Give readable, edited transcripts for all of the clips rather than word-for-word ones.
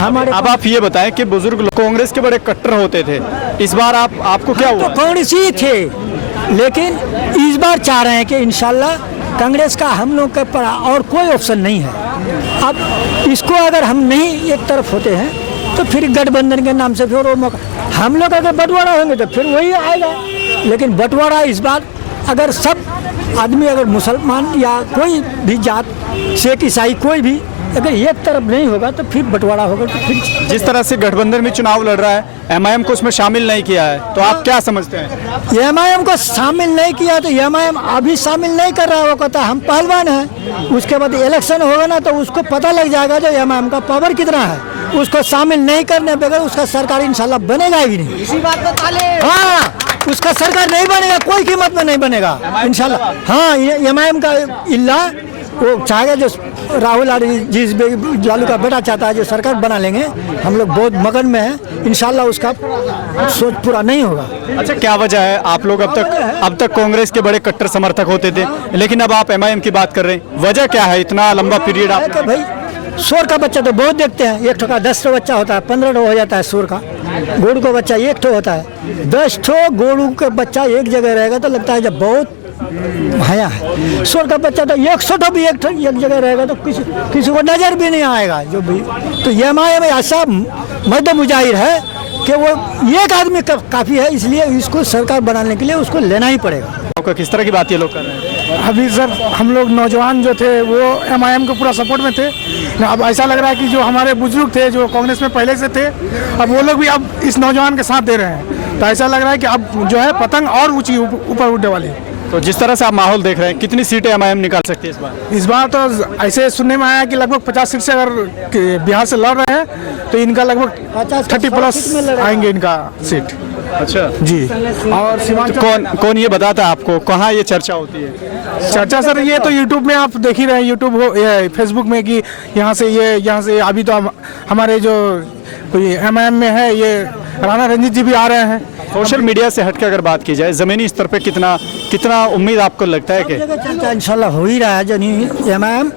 हमारे अब आप ये बताएं कि बुजुर्ग लोग कांग्रेस के बड़े कट्टर होते थे, इस बार आपको क्या हुआ? तो कांग्रेस ही थे, लेकिन इस बार चाह रहे हैं कि इंशाल्लाह कांग्रेस का हम लोग का पड़ा और कोई ऑप्शन नहीं है। अब इसको अगर हम नहीं एक तरफ होते हैं तो फिर गठबंधन के नाम से फिर वो मौका, हम लोग अगर बंटवारा होंगे तो फिर वही आएगा। लेकिन बंटवारा इस बार अगर सब आदमी, अगर मुसलमान या कोई भी जात, सिख ईसाई कोई भी अगर एक तरफ नहीं होगा तो फिर बंटवारा होगा। तो फिर जिस तरह से गठबंधन में चुनाव लड़ रहा है, एमआईएम को उसमें शामिल नहीं किया है, तो आप क्या समझते हैं? एमआईएम को शामिल नहीं किया तो एमआईएम अभी शामिल नहीं कर रहा है। वो कहता है हम पहलवान हैं, उसके बाद इलेक्शन होगा ना तो उसको पता लग जाएगा जो एमआईएम का पावर कितना है। उसको शामिल नहीं करने बगैर उसका सरकार इंशाल्लाह बनेगा ही नहीं। इसी बात को ताले, हाँ, उसका सरकार नहीं बनेगा, कोई कीमत में नहीं बनेगा इंशाल्लाह। हाँ, एमआईएम का इल्ला वो चाहेगा जो राहुल जी लालू का बेटा चाहता है जो सरकार बना लेंगे। हम लोग बहुत मगन में हैं, इंशाल्लाह उसका सोच पूरा नहीं होगा। अच्छा, क्या वजह है? आप लोग अब तक कांग्रेस के बड़े कट्टर समर्थक होते थे, लेकिन अब आप एमआईएम की बात कर रहे हैं, वजह क्या है? इतना लंबा पीरियड आप भाई शोर का बच्चा तो बहुत देखते हैं, एक ठो का 10 ठो बच्चा होता है, 15 ठो हो जाता है शोर का। गोरू का बच्चा एक ठो होता है, 10 ठो गोरू का बच्चा एक जगह रहेगा तो लगता है जब बहुत भया है। शोर का बच्चा तो 100 ठो भी एक जगह रहेगा तो किसी को नजर भी नहीं आएगा जो भी। तो एमआईएम में ऐसा मध्य मुजाहिर है कि वो एक आदमी काफी है, इसलिए इसको सरकार बनाने के लिए उसको लेना ही पड़ेगा। आपका किस तरह की बात ये लोग कर रहे हैं? अभी सर हम लोग नौजवान जो थे वो एमआईएम को पूरा सपोर्ट में थे। अब ऐसा लग रहा है कि जो हमारे बुजुर्ग थे जो कांग्रेस में पहले से थे, अब वो लोग भी अब इस नौजवान के साथ दे रहे हैं। तो ऐसा लग रहा है कि अब जो है पतंग और ऊंची ऊपर उठने वाली है। तो जिस तरह से आप माहौल देख रहे हैं, कितनी सीटें एमआईएम निकाल सकती है इस बार? इस बार तो ऐसे सुनने में आया कि लगभग 50 सीट से अगर बिहार से लड़ रहे हैं तो इनका लगभग 30+ आएंगे इनका सीट। अच्छा जी। और तो कौन ये बताता है आपको, कहाँ ये चर्चा होती है? चर्चा सर ये तो यूट्यूब में आप देख ही रहे हैं, यूट्यूब हो फेसबुक में कि यहाँ से अभी तो हमारे जो एमआईएम में है ये राणा रंजीत जी भी आ रहे हैं। सोशल मीडिया से हटकर अगर बात की जाए, जमीनी स्तर पे कितना उम्मीद आपको लगता है कि चर्चा इंशाल्लाह हो ही रहा है। जो नहीं एमआईएम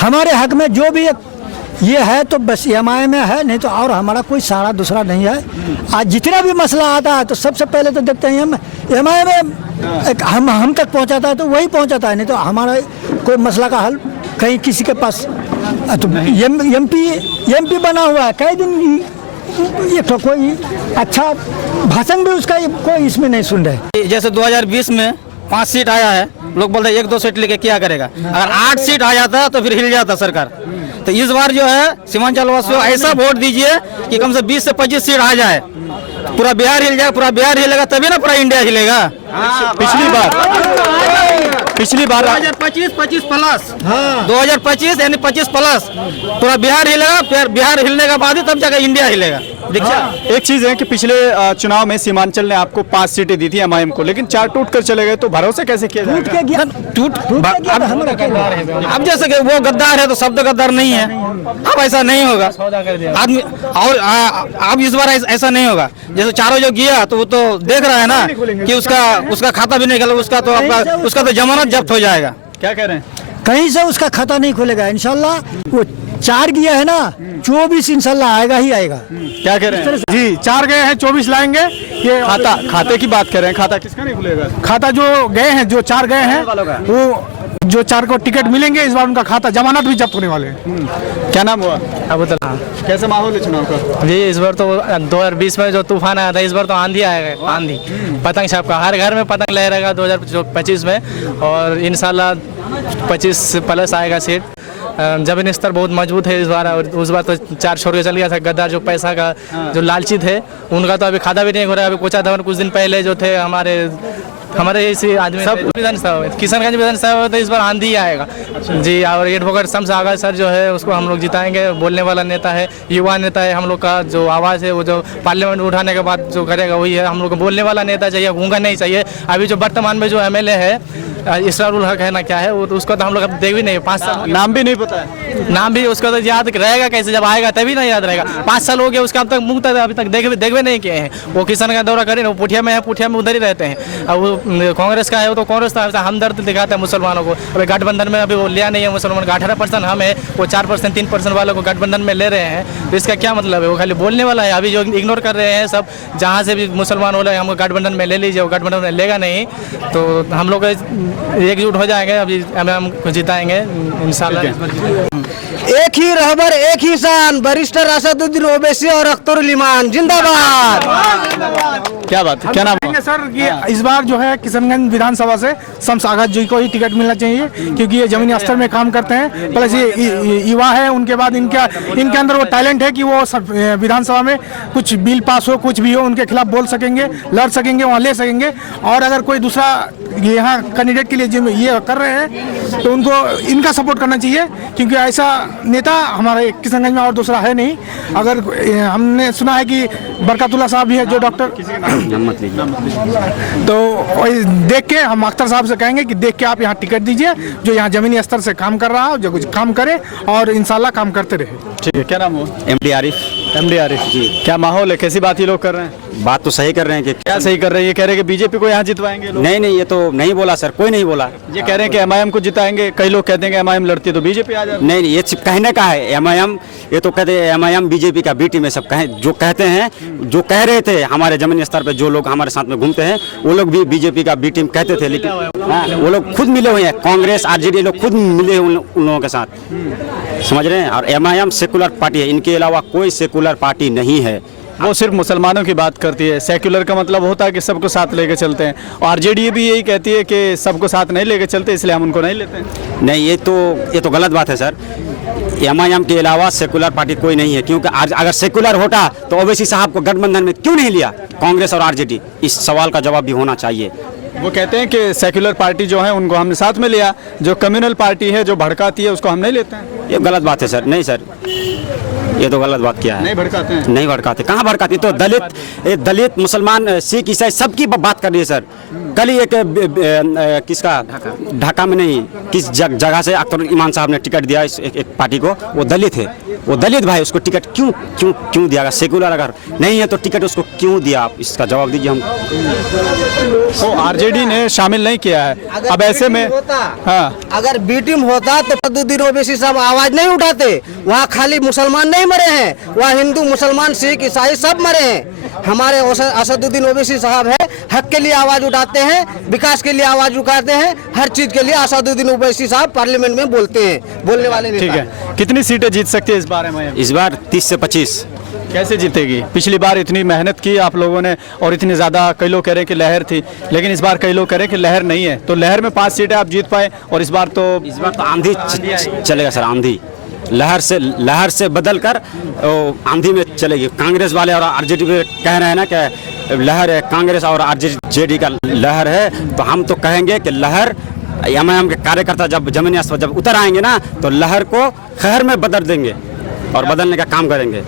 हमारे हक में जो भी ये है तो बस एमआईएम में है, नहीं तो और हमारा कोई सहारा दूसरा नहीं है। आज जितना भी मसला आता है तो सबसे पहले तो देखते हैं हम एमआईएम हम तक पहुंचाता है तो वही पहुंचाता है, नहीं तो हमारा कोई मसला का हल कहीं किसी के पास तो एमपी बना हुआ है, कई दिन ये तो कोई अच्छा भाषण भी उसका कोई इसमें नहीं सुन रहे। जैसे 2020 में 5 सीट आया है, लोग बोलते हैं 1-2 सीट लेके क्या करेगा। अगर 8 सीट आ जाता तो फिर हिल जाता सरकार। तो इस बार जो है सीमांचल वासियों ऐसा वोट दीजिए कि कम से 20 से 25 सीट आ जाए, पूरा बिहार हिल जाए। पूरा बिहार हिलेगा तभी ना पूरा इंडिया हिलेगा। पिछली बार 2025 प्लस 2025 यानी 25+ पूरा बिहार हिलेगा। फिर बिहार हिलने के बाद ही तब जाकर इंडिया हिलेगा। एक चीज है कि पिछले चुनाव में सीमांचल ने आपको 5 सीटें दी थी एमआईएम को, लेकिन 4 टूट कर चले गए, तो भरोसा कैसे किया जाएगा? अब जैसे कि वो गद्दार है तो शब्द गद्दार नहीं है, अब ऐसा नहीं होगा आदमी। और अब इस बार ऐसा नहीं होगा। जैसे चारों जो गया तो वो तो देख रहा है ना कि उसका खाता भी नहीं खुलेगा, उसका तो जमानत जब्त हो जाएगा। क्या कह रहे हैं? कहीं से उसका खाता नहीं खुलेगा इंशाल्लाह। वो 4 गया है ना, 24 इंशाल्लाह आएगा ही आएगा। क्या कह रहे हैं? जी 4 गए हैं, 24 लाएंगे। ये खाते की बात कर रहे हैं, खाता किसका नहीं खुलेगा? खाता जो गए हैं, जो 4 गए हैं, वो जो 4 को टिकट मिलेंगे इस बार उनका खाता जमानत भी जब्त होने वाले हैं। क्या नाम हुआ? अबू तलहा। कैसा माहौल है चुनाव का? जी इस बार तो 2020 में जो तूफान आया था, इस बार तो आंधी आएगा। आंधी पतंग छाप का हर घर में पतंग लहरेगा 2025 में, और इंशाल्लाह 25+ आएगा सीट। जमीनी स्तर बहुत मजबूत है इस बार, और उस बार तो 4 छोड़ के चल गया था गद्दार जो पैसा का जो लालची थे, उनका तो अभी खाता भी नहीं हो रहा है। अभी कोचा धवन कुछ दिन पहले जो थे हमारे ऐसे आदमी सब किशनगंज विधानसभा तो इस बार आंधी ही आएगा जी। और एडवोकेट शम्स आगा सर जो है उसको हम लोग जिताएंगे। बोलने वाला नेता है, युवा नेता है, हम लोग का जो आवाज़ है वो जो पार्लियामेंट में उठाने के बाद जो करेगा वही है। हम लोग को बोलने वाला नेता चाहिए, गूंगा नहीं चाहिए। अभी जो वर्तमान में जो एमएलए है इसरारुल हक है ना क्या है वो, तो उसको तो हम लोग अब देख भी नहीं 5 साल नाम भी नहीं पता है। नाम भी उसका तो याद रहेगा कैसे, जब आएगा तभी ना याद रहेगा। 5 साल हो गया उसका, अब तक मुंह तक अभी तक देख भी नहीं किए हैं। वो किसान का दौरा करे ना, वो पुठिया में है, पुठिया में उधर ही रहते हैं। अब वो कांग्रेस का है, वो तो कांग्रेस का हमदर्द दिखाता है मुसलमानों को। अभी गठबंधन में अभी वो लिया नहीं है मुसलमान का, 18% हम है, वो 4% 3% वालों को गठबंधन में ले रहे हैं। तो इसका क्या मतलब है? वो खाली बोलने वाला है। अभी जो इग्नोर कर रहे हैं सब, जहाँ से भी मुसलमान बोले हमको गठबंधन में ले लीजिए, वो गठबंधन में लेगा नहीं। तो हम लोग एकजुट हो जाएंगे, अभी हम जिताएंगे इंशाल्लाह। एक ही रहबर एक ही शान, बैरिस्टर असदुद्दीन ओवैसी और अख्तरुल ईमान जिंदाबाद। क्या बात है, क्या नाम कहेंगे सर ये इस बार जो है किशनगंज विधानसभा से शम्स आगा जी को ही टिकट मिलना चाहिए, क्योंकि ये जमीनी स्तर में काम करते हैं, प्लस ये युवा है। उनके बाद इनके अंदर वो टैलेंट है कि वो विधानसभा में कुछ बिल पास हो, कुछ भी हो, उनके खिलाफ बोल सकेंगे, लड़ सकेंगे, वहाँ ले सकेंगे। और अगर कोई दूसरा यहाँ कैंडिडेट के लिए जो ये कर रहे हैं तो उनको इनका सपोर्ट करना चाहिए, क्योंकि ऐसा नेता हमारे किशनगंज में और दूसरा है नहीं। अगर हमने सुना है कि बरकतुल्लाह साहब भी है जो डॉक्टर, तो वही देख के हम अख्तर साहब से कहेंगे कि देख के आप यहाँ टिकट दीजिए, जो यहाँ जमीनी स्तर से काम कर रहा हो, जो कुछ काम करे और इंशाल्लाह काम करते रहे। ठीक है, क्या नाम हो? एमडी आरिफ। एमडी आरिफ जी, क्या माहौल है, कैसी बात ये लोग कर रहे हैं? बात तो सही कर रहे हैं कि क्या सही कर रहे हैं? ये कह रहे हैं कि बीजेपी को यहाँ जितवाएंगे लोग। नहीं नहीं, ये तो नहीं बोला सर, कोई नहीं बोला। ये कह रहे हैं कि एमआईएम को जिताएंगे, कई लोग कहते हैं कि एमआईएम लड़ती है तो बीजेपी आ जाए। नहीं नहीं, ये सिर्फ कहने का है। एमआईएम ये तो कहते हैं एमआईएम बीजेपी का बी टीम है, सब कहें जो कहते हैं, जो कह रहे थे हमारे जमीनी स्तर पे जो लोग हमारे साथ में घूमते हैं वो लोग भी बीजेपी का बी टीम कहते थे, लेकिन वो लोग खुद मिले हुए हैं, कांग्रेस आरजेडी लोग खुद मिले उन लोगों के साथ, समझ रहे हैं। और एमआईएम सेकुलर पार्टी है, इनके अलावा कोई सेकुलर पार्टी नहीं है। वो सिर्फ मुसलमानों की बात करती है। सेक्युलर का मतलब होता है कि सबको साथ लेके चलते हैं, और आरजेडी भी यही कहती है कि सबको साथ नहीं लेके चलते, इसलिए हम उनको नहीं लेते हैं। नहीं, ये तो गलत बात है सर। एमआईएम के अलावा सेकुलर पार्टी कोई नहीं है, क्योंकि अगर सेकुलर होता तो ओवैसी साहब को गठबंधन में क्यों नहीं लिया कांग्रेस और आरजेडी? इस सवाल का जवाब भी होना चाहिए। वो कहते हैं कि सेक्युलर पार्टी जो है उनको हमने साथ में लिया, जो कम्युनल पार्टी है जो भड़काती है उसको हम नहीं लेते हैं। ये गलत बात है सर। नहीं सर, ये तो गलत बात किया है। नहीं भड़काते हैं। नहीं भड़काते, कहाँ भड़काते? तो दलित मुसलमान सिख ईसाई सबकी बात कर रही है सर। कल ही एक किसका ढाका में नहीं, किस जगह से अख्तरुल ईमान साहब ने टिकट दिया एक पार्टी को, वो दलित है, वो दलित भाई, उसको टिकट क्यों दिया? सेकुलर अगर नहीं है तो टिकट उसको क्यों दिया? आप इसका जवाब दीजिए हम। तो आरजेडी ने शामिल नहीं किया है। अब ऐसे में अगर बी टीम होता तो असदुद्दीन ओवैसी साहब आवाज नहीं उठाते। वहाँ खाली मुसलमान नहीं मरे हैं, वहाँ हिंदू मुसलमान सिख ईसाई सब मरे हैं। हमारे असदुद्दीन ओवैसी साहब है, हक के लिए आवाज उठाते हैं, विकास के लिए आवाज उठाते हैं, हर चीज के लिए असदुद्दीन ओवैसी साहब पार्लियामेंट में बोलते हैं, बोलने वाले नेता। ठीक है, कितनी सीटें जीत सकती है इस बार में? इस बार 30 से 25। कैसे जीतेगी? पिछली बार इतनी मेहनत की आप लोगों ने और इतनी ज़्यादा, कई लोग कह रहे हैं कि लहर थी, लेकिन इस बार कई लोग कह रहे हैं कि लहर नहीं है। तो लहर में 5 सीटें आप जीत पाए, और इस बार तो आंधी चलेगा सर। आंधी लहर से बदल कर आंधी में चलेगी। कांग्रेस वाले और आरजेडी पे कह रहे हैं ना कि लहर है, कांग्रेस और आरजेडी का लहर है, तो हम तो कहेंगे कि लहर एमआईएम के कार्यकर्ता जब जमीनी स्तर जब उतर आएंगे ना, तो लहर को खहर में बदल देंगे और बदलने का काम करेंगे।